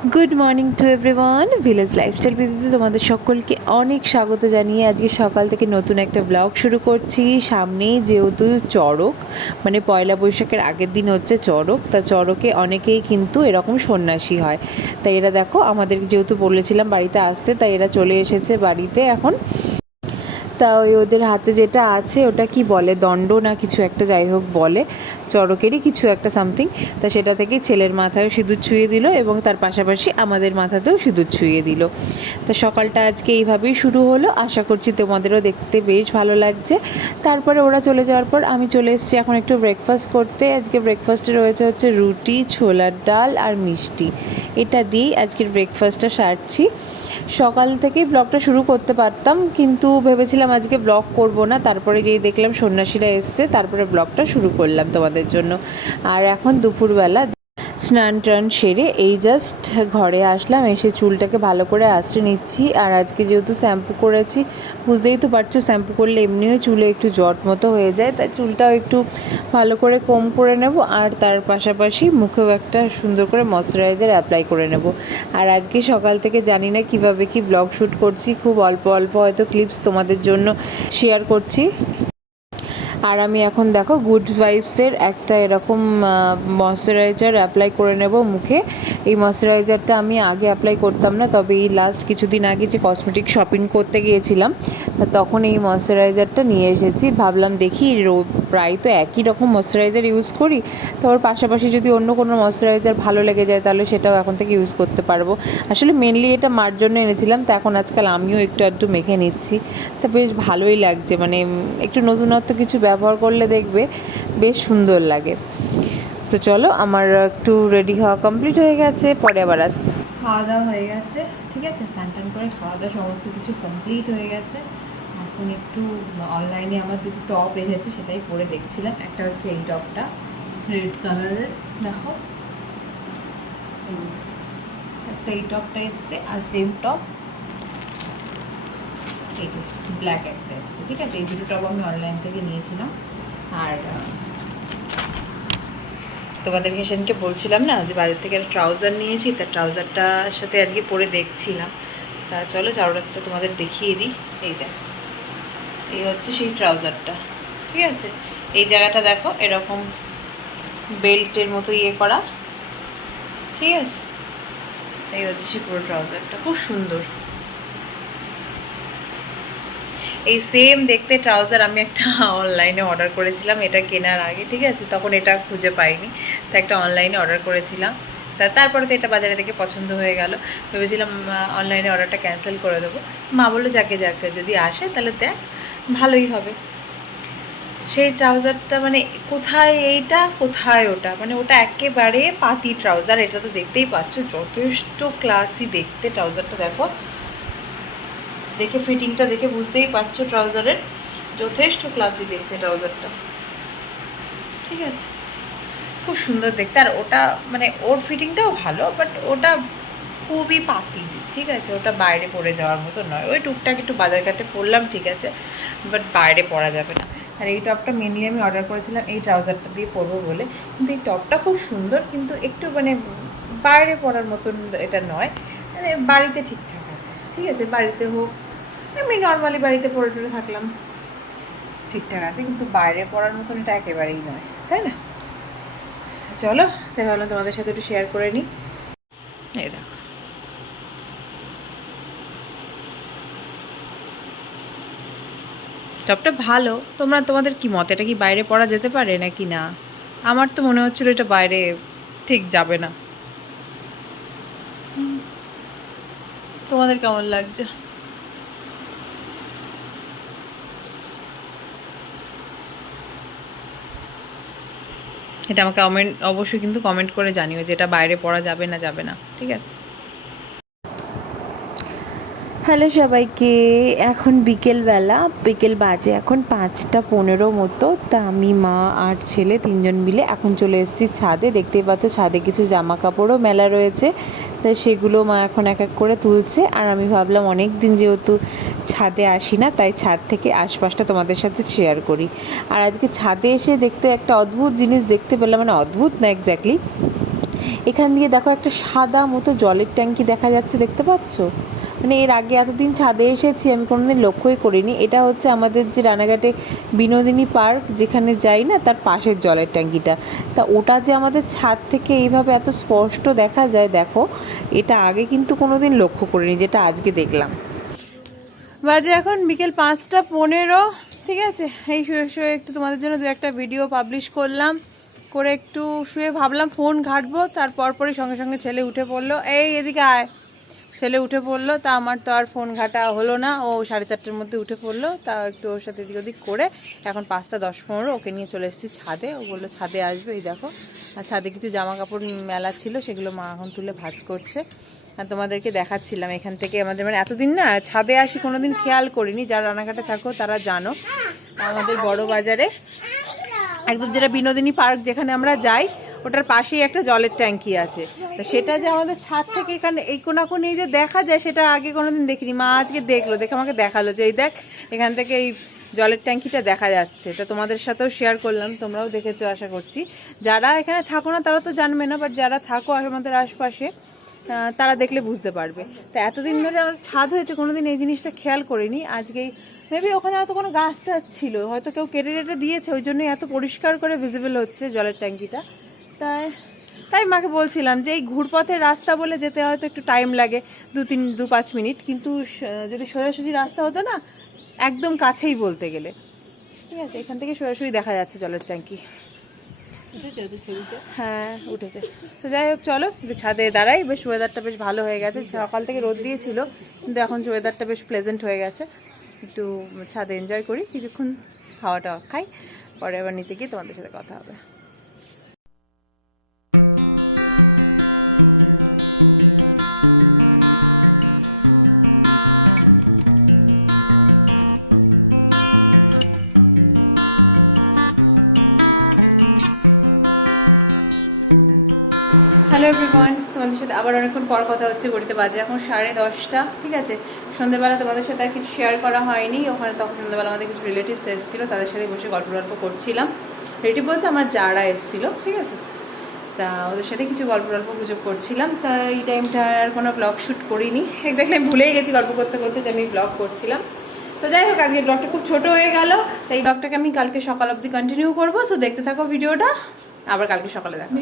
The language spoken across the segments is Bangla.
Good morning to everyone. Village lifestyle ভিডিওতে তোমাদের সকলকে অনেক স্বাগত জানিয়ে আজকে সকাল থেকে নতুন একটা ব্লগ শুরু করছি। সামনেই যেহেতু চড়ক, মানে পয়লা বৈশাখের আগের দিন হচ্ছে চড়ক, তা চড়কে অনেকেই কিন্তু এরকম সন্ন্যাসী হয়। তাই এরা দেখো, আমাদের যেহেতু বলেছিলাম বাড়িতে আসতে, তাই এরা চলে এসেছে বাড়িতে এখন। তা ওই ওদের হাতে যেটা আছে ওটা কি বলে, দণ্ড না কিছু একটা, যাই হোক বলে, চড়কেরই কিছু একটা সামথিং। তা সেটা থেকে ছেলের মাথায়ও সিঁদুর ছুঁয়ে দিল এবং তার পাশাপাশি আমাদের মাথাতেও সিঁদুর ছুঁয়ে দিল। তা সকালটা আজকে এইভাবেই শুরু হলো। আশা করছি তোমাদেরও দেখতে বেশ ভালো লাগছে। তারপরে ওরা চলে যাওয়ার পর আমি চলে এসেছি এখন একটু ব্রেকফাস্ট করতে। আজকে ব্রেকফাস্টে রয়েছে হচ্ছে রুটি, ছোলার ডাল আর মিষ্টি। এটা দিয়েই আজকের ব্রেকফাস্টটা সারছি। সকাল থেকেই ব্লগটা শুরু করতে পারতাম, কিন্তু ভেবেছিলাম আজকে ব্লগ করব না। তারপরে যেই দেখলাম সন্ন্যাসীরা এসছে, তারপরে ব্লগটা শুরু করলাম তোমাদের জন্য। আর এখন দুপুরবেলা স্নান টান সেরে এই জাস্ট ঘরে আসলাম, এসে চুলটাকে ভালো করে আঁচড়ে নিচ্ছি। আর আজকে যেহেতু শ্যাম্পু করেছি, বুঝতেই তো পারছো শ্যাম্পু করলে এমনিও চুলে একটু জট মতো হয়ে যায়, তাই চুলটাও একটু ভালো করে কম করে নেব। আর তার পাশাপাশি মুখেও একটা সুন্দর করে ময়শ্চারাইজার অ্যাপ্লাই করে নেব। আর আজকে সকাল থেকে জানি না কীভাবে কি ব্লগ শ্যুট করছি, খুব অল্প অল্প হয়তো ক্লিপস তোমাদের জন্য শেয়ার করছি। আর আমি এখন দেখো গুড ভাইবসের একটা এরকম ময়শ্চারাইজার অ্যাপ্লাই করে নেব মুখে। এই ময়শ্চারাইজারটা আমি আগে অ্যাপ্লাই করতাম না, তবে এই লাস্ট কিছুদিন আগে যে কসমেটিক শপিং করতে গিয়েছিলাম, তখন এই ময়শ্চারাইজারটা নিয়ে এসেছি। ভাবলাম দেখি প্রায় তো একই রকম ময়শ্চারাইজার ইউজ করি, তারপর পাশাপাশি যদি অন্য কোনো ময়শ্চারাইজার ভালো লেগে যায় তাহলে সেটাও এখন থেকে ইউজ করতে পারবো। আসলে মেনলি এটা মার জন্য এনেছিলাম, তো এখন আজকাল আমিও একটু একটু মেখে নিচ্ছি। তা বেশ ভালোই লাগছে, মানে একটু নতুনত্ব কিছু ব্যবহার করলে দেখবে বেশ সুন্দর লাগে। সো চলো, আমার একটু রেডি হওয়া কমপ্লিট হয়ে গেছে, পরে আবার আসছি। খাওয়া দাওয়া হয়ে গেছে, ঠিক আছে, স্নান টান করে খাওয়া দাওয়া সমস্ত কিছু কমপ্লিট হয়ে গেছে। এখন একটু অনলাইনে আমার দুটো টপ এসেছে, সেটাই পরে দেখছিলাম। একটা হচ্ছে এই টপটা, রেড কালারের, দেখো একটা এই টপটা এসছে, আর সেম টপ এই যে ব্ল্যাক একটা এসছে, ঠিক আছে। এই দুটো টপ আমি অনলাইন থেকে নিয়েছিলাম। আর তোমাদেরকে সেদিনকে বলছিলাম না যে বাজার থেকে একটা ট্রাউজার নিয়েছি, তার ট্রাউজারটার সাথে আজকে পরে দেখছিলাম। তা চলো ট্রাউজারটা তোমাদের দেখিয়ে দিই। এই দেখ, এই হচ্ছে সেই ট্রাউজারটা, ঠিক আছে। এই জায়গাটা দেখো এরকম বেল্টের মতো ইয়ে করা, ঠিক আছে। এই হচ্ছে সেই পুরো ট্রাউজারটা, খুব সুন্দর। এই সেম দেখতে ট্রাউজার আমি একটা অনলাইনে অর্ডার করেছিলাম এটা কেনার আগে, ঠিক আছে। তখন এটা খুঁজে পাইনি, তো একটা অনলাইনে অর্ডার করেছিলাম। তারপরে তো এটা বাজারে থেকে পছন্দ হয়ে গেল, ভেবেছিলাম অনলাইনে অর্ডারটা ক্যান্সেল করে দেবো। মা বললো যাকে যাকে যদি আসে তাহলে দেখ, ভালোই হবে। সেই ট্রাউজারটা মানে কোথায় এইটা কোথায় ওটা, মানে ওটা একেবারে পাতি ট্রাউজার। এটা তো দেখতেই পাচ্ছ যথেষ্ট ক্লাসি দেখতে ট্রাউজারটা, দেখো দেখে ফিটিংটা দেখে বুঝতেই পারছো ট্রাউজারের যথেষ্ট ক্লাসি দেখতে ট্রাউজারটা, ঠিক আছে। খুব সুন্দর দেখতে। আর ওটা মানে ওর ফিটিংটাও ভালো, বাট ওটা খুবই পাতি, ঠিক আছে। ওটা বাইরে পরে যাওয়ার মতো নয়। ওই টুকটাক একটু বাজার ঘাটে পরলাম, ঠিক আছে, বাট বাইরে পরা যাবে না। আর এই টপটা মেনলি আমি অর্ডার করেছিলাম এই ট্রাউজারটা দিয়ে পরবো বলে, কিন্তু এই টপটা খুব সুন্দর, কিন্তু একটু মানে বাইরে পরার মতন এটা নয়। মানে বাড়িতে ঠিকঠাক আছে, ঠিক আছে, বাড়িতে হোক, এমনি নর্মালি বাড়িতে পরে টরে থাকলাম, ঠিকঠাক আছে, কিন্তু বাইরে পড়ার মতন এটা একেবারেই নয়, তাই না। চলো, তাই ভাবলাম তোমাদের সাথে একটু শেয়ার করে নিই। এই দেখো, টপটা ভালো। তোমাদের কি মত, এটা কি বাইরে পড়া যেতে পারে নাকি না? আমার তো মনে হচ্ছিল এটা বাইরে ঠিক যাবে না। তোমাদের কেমন লাগছে? এটা আমাকে অবশ্যই কিন্তু কমেন্ট করে জানিও যে এটা বাইরে পড়া যাবে না, যাবে না, ঠিক আছে। হ্যালো সবাইকে, এখন বিকেল বাজে এখন 5:15 মতো। তা আমি, মা আর ছেলে তিনজন মিলে এখন চলে এসেছি ছাদে। দেখতেই পাচ্ছ ছাদে কিছু জামা কাপড়ও মেলা রয়েছে, তাই সেগুলো মা এখন এক এক করে তুলছে। আর আমি ভাবলাম অনেক দিন যেহেতু ছাদে আসি না, তাই ছাদ থেকে আশপাশটা তোমাদের সাথে শেয়ার করি। আর আজকে ছাদে এসে দেখতে একটা অদ্ভুত জিনিস দেখতে পেলাম, মানে অদ্ভুত না এক্স্যাক্টলি, এখান দিয়ে দেখো একটা সাদা মতো জলের ট্যাঙ্কি দেখা যাচ্ছে, দেখতে পাচ্ছ? মানে এর আগে এতদিন ছাদে এসেছি আমি কোনোদিন লক্ষ্যই করিনি। এটা হচ্ছে আমাদের যে রানাঘাটে বিনোদিনী পার্ক যেখানে যাই না, তার পাশের জলের ট্যাঙ্কিটা। তা ওটা যে আমাদের ছাদ থেকে এইভাবে এত স্পষ্ট দেখা যায়, দেখো এটা আগে কিন্তু কোনোদিন লক্ষ্য করিনি, যেটা আজকে দেখলাম। বাজে এখন বিকেল 5:15, ঠিক আছে। এই শুয়ে শুয়ে একটু তোমাদের জন্য দু একটা ভিডিও পাবলিশ করলাম, করে একটু শুয়ে ভাবলাম ফোন ঘাঁটবো, তারপর পরে সঙ্গে সঙ্গে ছেলে উঠে পড়লো, এই এদিকে আয়। ছেলে উঠে পড়লো, তা আমার তো আর ফোন ঘাঁটা হলো না। ও 4:30-র মধ্যে উঠে পড়লো, তা একটু ওর সাথে এদিক ওদিক করে এখন 5:10-15 ওকে নিয়ে চলে এসেছি ছাদে। ও বললো ছাদে আসবে, এই দেখো। আর ছাদে কিছু জামা কাপড় মেলা ছিল, সেগুলো মা এখন তুলে ভাঁজ করছে। আর তোমাদেরকে দেখাচ্ছিলাম এখান থেকে আমাদের, মানে এতদিন না ছাদে আসি কোনোদিন খেয়াল করিনি, যারা রানাঘাটে থাকো তারা জানো। আমাদের বড় বাজারে একদম যেটা বিনোদিনী পার্ক যেখানে আমরা যাই, ওটার পাশেই একটা জলের ট্যাঙ্কি আছে। তো সেটা যে আমাদের ছাদ থেকে এখানে এই কোনাকুনি যে দেখা যায়, সেটা আগে কোনোদিন দেখিনি। মা আজকে দেখলো, দেখে আমাকে দেখালো যে এই দেখ এখান থেকে এই জলের ট্যাঙ্কিটা দেখা যাচ্ছে। তো তোমাদের সাথেও শেয়ার করলাম, তোমরাও দেখেছো আশা করছি। যারা এখানে থাকো না তারা তো জানবে না, বাট যারা থাকো আমাদের আশপাশে তারা দেখলে বুঝতে পারবে। তো এতদিন ধরে আমার ছাদ হয়েছে, কোনোদিন এই জিনিসটা খেয়াল করিনি। আজকেই মেবি ওখানে হয়তো কোনো গাছ টাছ ছিল, হয়তো কেউ কেটে টেটে দিয়েছে, ওই জন্যই এত পরিষ্কার করে ভিজিবল হচ্ছে জলের ট্যাঙ্কিটা। তাই মাকে বলছিলাম যে এই ঘুরপথের রাস্তা বলে যেতে হয়তো একটু টাইম লাগে, 2-5 মিনিট, কিন্তু যদি সোজাসুজি রাস্তা হতো না, একদম কাছেই বলতে গেলে, ঠিক আছে। এখান থেকে সোজাসুজি দেখা যাচ্ছে জলের ট্যাঙ্কি। হ্যাঁ উঠেছে। তো যাই হোক, চলো একটু ছাদে দাঁড়াই। বেশ ওয়েদারটা বেশ ভালো হয়ে গেছে, সকাল থেকে রোদ দিয়েছিল, কিন্তু এখন ওয়েদারটা বেশ প্লেজেন্ট হয়ে গেছে। একটু ছাদে এনজয় করি, কিছুক্ষণ হাওয়াটা খাই, পরে আবার নিচে গিয়ে তোমাদের সাথে কথা হবে। হ্যালো এভরিওয়ান, তোমাদের সাথে আবার অনেকক্ষণ পর কথা হচ্ছে। ঘড়িতে বাজে এখন 10:30, ঠিক আছে। সন্ধ্যেবেলা তোমাদের সাথে আর কিছু শেয়ার করা হয়নি। ওখানে তখন সন্ধ্যেবেলা আমাদের কিছু রিলেটিভস এসেছিলো, তাদের সাথে বসে গল্প করছিলাম। রিলেটিভ বলতে আমার যারা এসেছিলো, ঠিক আছে। তা ওদের সাথে কিছু গল্প গুজব করছিলাম। তা এই টাইমটা আর কোনো ব্লগ শ্যুট করিনি, এক্স্যাক্টলি আমি ভুলেই গেছি গল্প করতে করতে যে আমি ব্লগ করছিলাম। তো যাই হোক, আজকে ব্লগটা খুব ছোট হয়ে গেল, তাই এই ব্লগটাকে আমি কালকে সকাল অবধি কন্টিনিউ করবো। সো দেখতে থাকো ভিডিওটা, আবার কালকে সকালে দেখো।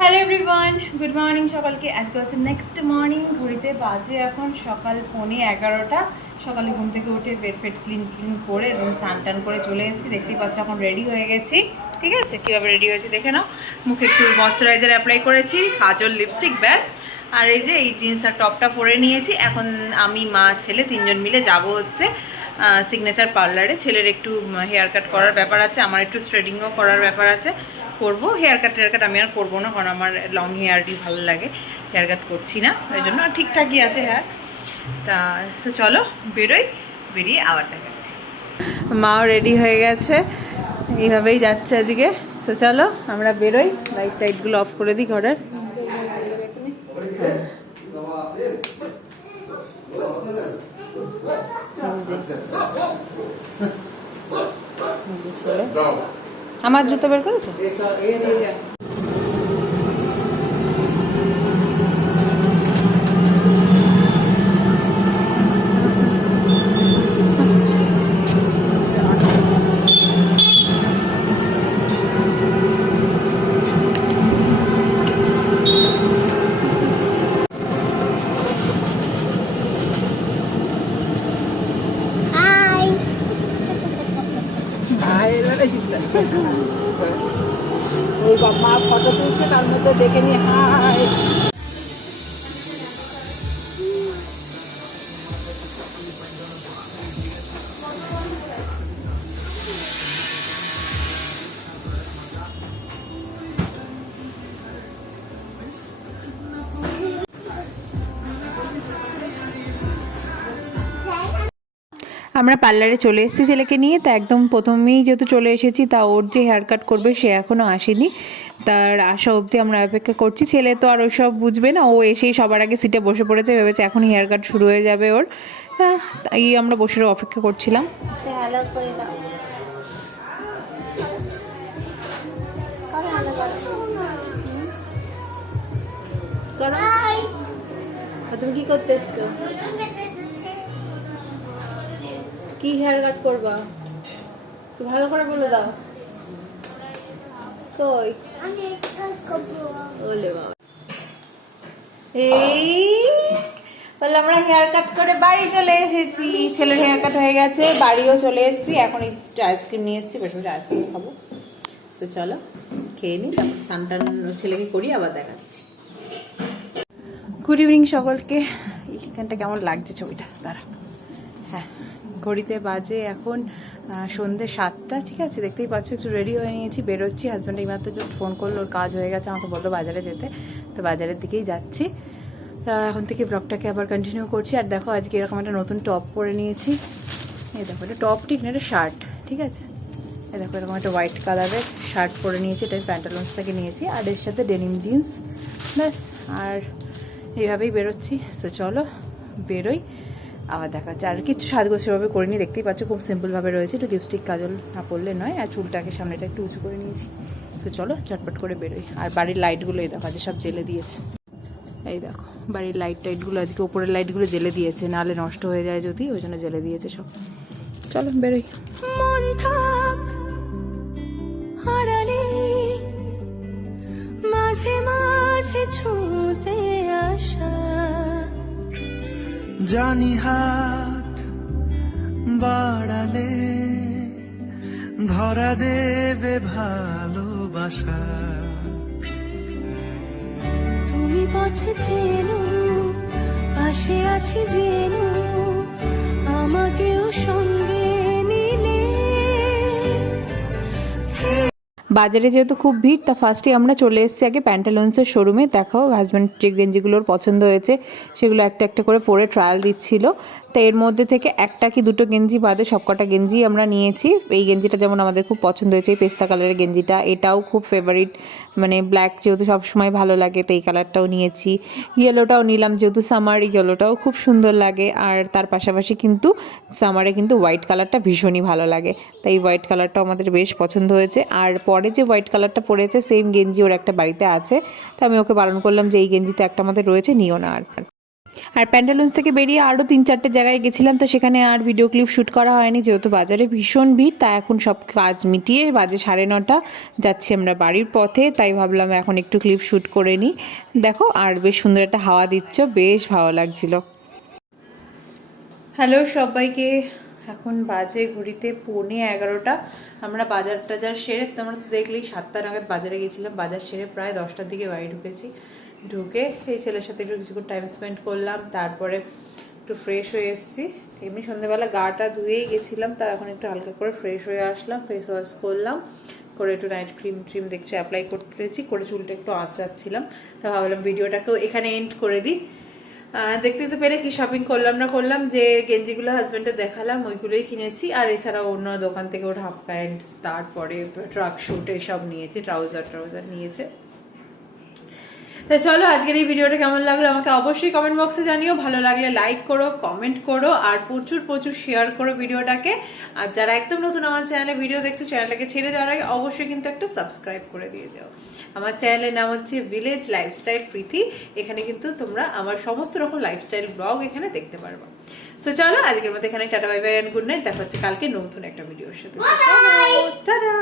হ্যালো এভরিওয়ান, গুড মর্নিং সকালকে। আজকে হচ্ছে নেক্সট মর্নিং, ঘড়িতে বাজে এখন সকাল 11:15। সকালে ঘুম থেকে উঠে বেড ফেড ক্লিন করে স্নান টান করে চলে এসেছি। দেখতেই পাচ্ছ এখন রেডি হয়ে গেছি, ঠিক আছে। কীভাবে রেডি হয়েছি দেখে নাও। মুখে একটু ময়শ্চারাইজার অ্যাপ্লাই করেছি, কাজল, লিপস্টিক, ব্যাস। আর এই যে এই জিন্স আর টপটা পরে নিয়েছি। এখন আমি, মা, ছেলে 3জন মিলে যাব হচ্ছে সিগনেচার পার্লারে। ছেলের একটু হেয়ার কাট করার ব্যাপার আছে, আমার একটু থ্রেডিংও করার ব্যাপার আছে, করবো। হেয়ার কাট আমি আর করবো না, কারণ আমার লং হেয়ারই ভালো লাগে, হেয়ার কাট করছি না, ওই জন্য ঠিকঠাকই আছে হেয়ার। তা চলো বেরোই, বেরিয়ে আবার দেখাচ্ছি। মাও রেডি হয়ে গেছে, এইভাবেই যাচ্ছে আজকে। তো চলো আমরা বেরোই, লাইট টাইটগুলো অফ করে দিই ঘরের। ছেলে আমার জুতো বের করেছো? ওই মা ফটো তুলছে, তার মধ্যে দেখে নিয়ে হাই। আমরা পার্লারে চলে এসেছি ছেলেকে নিয়ে। তা একদম প্রথমেই যেহেতু চলে এসেছি, তা ওর যে হেয়ার কাট করবে সে এখনও আসেনি, তার আসা অবধি আমরা অপেক্ষা করছি। ছেলে তো আর ওইসব বুঝবে না, ও এসেই সবার আগে সিটে বসে পড়েছে, ভেবেছে এখন হেয়ার কাট শুরু হয়ে যাবে ওর। তাই আমরা বসে অপেক্ষা করছিলাম। করো। আর তুমি কি করতে এসছো? কি হেয়ার কাট করবা? একটু ভালো করে বলে দাও। কই ওলে বাবা, এই বলে আমরা হেয়ার কাট করে বাড়ি চলে এসেছি। ছেলের হেয়ার কাট হয়ে গেছে, বাড়িও চলে এসেছি। এখন একটু আইসক্রিম নিয়ে এসেছি, বসে বসে আইসক্রিম খাবো। তো চলো খেয়ে নিই, তারপর সানটান ছেলেকে করি, আবার দেখাচ্ছি। গুড ইভিনিং সকলকে। এখানটা কেমন লাগছে ছবিটা দাঁড়া। হ্যাঁ, ঘড়িতে বাজে এখন সন্ধ্যে 7টা। ঠিক আছে, দেখতেই পাচ্ছ একটু রেডি হয়ে নিয়েছি, বেরোচ্ছি। হাজব্যান্ড এইমাত্র জাস্ট ফোন করলো, ওর কাজ হয়ে গেছে, আমাকে বললো বাজারে যেতে। তো বাজারের দিকেই যাচ্ছি। এখন থেকে ব্লগটাকে আবার কন্টিনিউ করছি। আর দেখো আজকে এরকম একটা নতুন টপ পরে নিয়েছি। এই দেখো, এটা টপ ঠিক না, এটা শার্ট। ঠিক আছে, এই দেখো এরকম একটা হোয়াইট কালারের শার্ট পরে নিয়েছি, এটা প্যান্টালুন্স থেকে নিয়েছি। আর এর সাথে ডেনিম জিন্স, ব্যাস। আর এইভাবেই বেরোচ্ছি। তো চলো বেরোই, আবার দেখা যাচ্ছে। আর কিছু সাজগোজ সেভাবে করিনি, দেখতেই পাচ্ছ খুব সিম্পলভাবে রয়েছে। একটু লিপস্টিক কাজল না পড়লে নয়। আর চুলটাকে সামনেটা একটু উঁচু করে নিয়েছি। তো চলো চটপট করে বেরোই। আর বাড়ির লাইটগুলো এই দেখো আজকে সব জেলে দিয়েছে। এই দেখো বাড়ির লাইট টাইটগুলো আজকে উপরের লাইটগুলো জেলে দিয়েছে, নাহলে নষ্ট হয়ে যায় যদি, ওই জন্য জেলে দিয়েছে সব। চলো বেরোই। মন থাক হারালে মাঝে মাঝে ছুঁতে আসা, জানি হাত বাড়ালে ধরা দেবে ভালোবাসা। তুমি পথে চেনো, পাশে আছি জেনো, আমাকেও সঙ্গে নিলে। বাজারে যেহেতু খুব ভিড়, তা ফার্স্টে আমরা চলে এসেছি আগে প্যান্টালুন্সের শোরুমে। দেখো হাজব্যান্ড যে গেঞ্জিগুলোর পছন্দ হয়েছে সেগুলো একটা একটা করে পরে ট্রায়াল দিচ্ছিল। তো এর মধ্যে থেকে একটা কি দুটো গেঞ্জি বাদে সবকটা গেঞ্জি আমরা নিয়েছি। এই গেঞ্জিটা যেমন আমাদের খুব পছন্দ হয়েছে, এই পেস্তা কালারের গেঞ্জিটা, এটাও খুব ফেভারিট। মানে ব্ল্যাক যেহেতু সবসময় ভালো লাগে, তো এই কালারটাও নিয়েছি। ইয়েলোটাও নিলাম, যেহেতু সামার, ইয়েলোটাও খুব সুন্দর লাগে। আর তার পাশাপাশি কিন্তু সামারে কিন্তু হোয়াইট কালারটা ভীষণই ভালো লাগে, তাই এই হোয়াইট কালারটাও আমাদের বেশ পছন্দ হয়েছে। আর পরে যে হোয়াইট কালারটা পরেছে সেম গেঞ্জি ওর একটা বাড়িতে আছে, তো আমি ওকে বারণ করলাম যে এই গেঞ্জিটা একটা আমাদের রয়েছে, নিও না। আর প্যান্টালুন্স থেকে বেরিয়ে আরও 3-4টে জায়গায় গেছিলাম, তো সেখানে আর ভিডিও ক্লিপ শ্যুট করা হয়নি, যেহেতু বাজারে ভীষণ ভিড়। তা এখন সব কাজ মিটিয়ে বাজে 9:30, যাচ্ছি আমরা বাড়ির পথে। তাই ভাবলাম এখন একটু ক্লিপ শ্যুট করে নিই। দেখো আর বেশ সুন্দর একটা হাওয়া দিচ্ছ, বেশ ভালো লাগছিল। হ্যালো সবাইকে, এখন বাজে ঘড়িতে 11:45। আমরা বাজার টাজার সেরে, তোমরা তো দেখলেই 7টা নাগাদ বাজারে গেছিলাম। বাজার সেরে প্রায় 10টার দিকে বাড়ি ঢুকেছি। ঢুকে এই ছেলের সাথে একটু কিছুক্ষণ টাইম স্পেন্ড করলাম, তারপরে একটু ফ্রেশ হয়ে এসেছি। এমনি সন্ধ্যেবেলা গাটা ধুয়েই গেছিলাম, তা এখন একটু হালকা করে ফ্রেশ হয়ে আসলাম, ফেস ওয়াশ করলাম, করে একটু নাইট ক্রিম দেখছি অ্যাপ্লাই করতেছি, করে চুলটা একটু আঁচড়াচ্ছিলাম। তা ভাবলাম ভিডিওটাকেও এখানে এন্ড করে দিই। দেখতে তো পেরে কি শপিং করলাম না করলাম, যে গেঞ্জিগুলো হাজব্যান্ডের দেখালাম ওইগুলোই কিনেছি। আর এছাড়াও অন্য দোকান থেকে ওর হাফ প্যান্টস, তারপরে ট্রাক শুট এসব নিয়েছি, ট্রাউজার নিয়েছে। তা চলো আজকের এই ভিডিওটা কেমন লাগলো আমাকে অবশ্যই কমেন্ট বক্সে জানিও। ভালো লাগলে লাইক করো, কমেন্ট করো, আর প্রচুর শেয়ার করো ভিডিওটাকে। আর যারা একদম নতুন আমার চ্যানেলে ভিডিও দেখছো, চ্যানেলটাকে ছেড়ে যাওয়ার আগে অবশ্যই কিন্তু একটা সাবস্ক্রাইব করে দিয়ে যাও। আমার চ্যানেলের নাম হচ্ছে ভিলেজ লাইফস্টাইল প্রীতি। এখানে কিন্তু তোমরা আমার সমস্ত রকম লাইফস্টাইল ব্লগ এখানে দেখতে পারবে। তো চলো আজকের মতো এখানে tata bye bye and good night. দেখা হচ্ছে কালকে নতুন একটা ভিডিওর সাথে। টাটা।